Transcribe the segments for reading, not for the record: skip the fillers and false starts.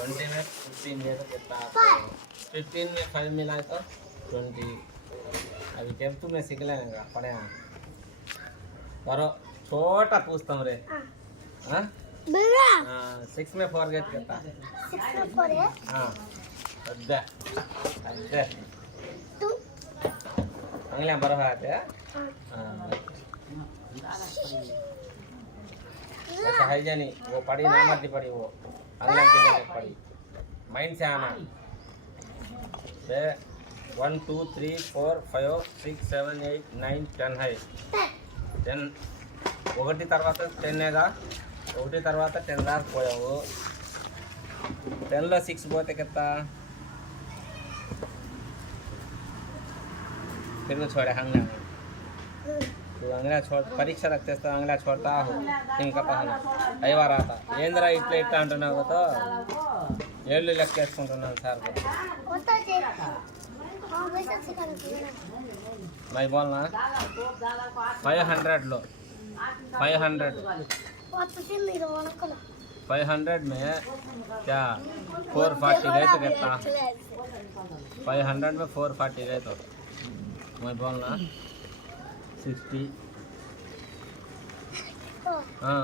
20 में 15 ये तो कितना 15 में 5 मिलाए तो 20। अभी जब तुम्हें सीख लेगा पढ़े करो छोटा पूछता हूँ रे हाँ 6 में 4 गेट कितना 6 में 4 है हाँ अद्दे अद्दे अंगलियां बरहा है हाँ ऐसा है जानी वो पढ़ी ना मत पढ़ी वो अंगलियां गिनने पढ़ी माइंड से आना से 1 2 3 4 5 6 7 8 9 10 है 10 ఒకటి తర్వాత 10 ఏగా ఒకటి తర్వాత 10 దాకా పోయావు 10 లో 6 పోతే कितना फिर वो छोड़े अंगला तू अंगला छोड़ परीक्षा रखते तो अंगला छोड़ता हो इनका पहना अई बार आता ఏంద్రా ఇట్లా ఇట్లా అంటున్నావు తో ఏళ్ళు లెక్కేసుకుంటున్నాను సార్ होता है हां वैसा सिखा दो मैं बोलना 500 लो 500 500 में क्या 440 गए तो कितना 500 में 440 गए तो मैं बोलना 60 हाँ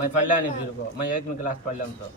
मैं पढ़ लिया नहीं फिर को मैं 1वीं क्लास पढ़ लिया तो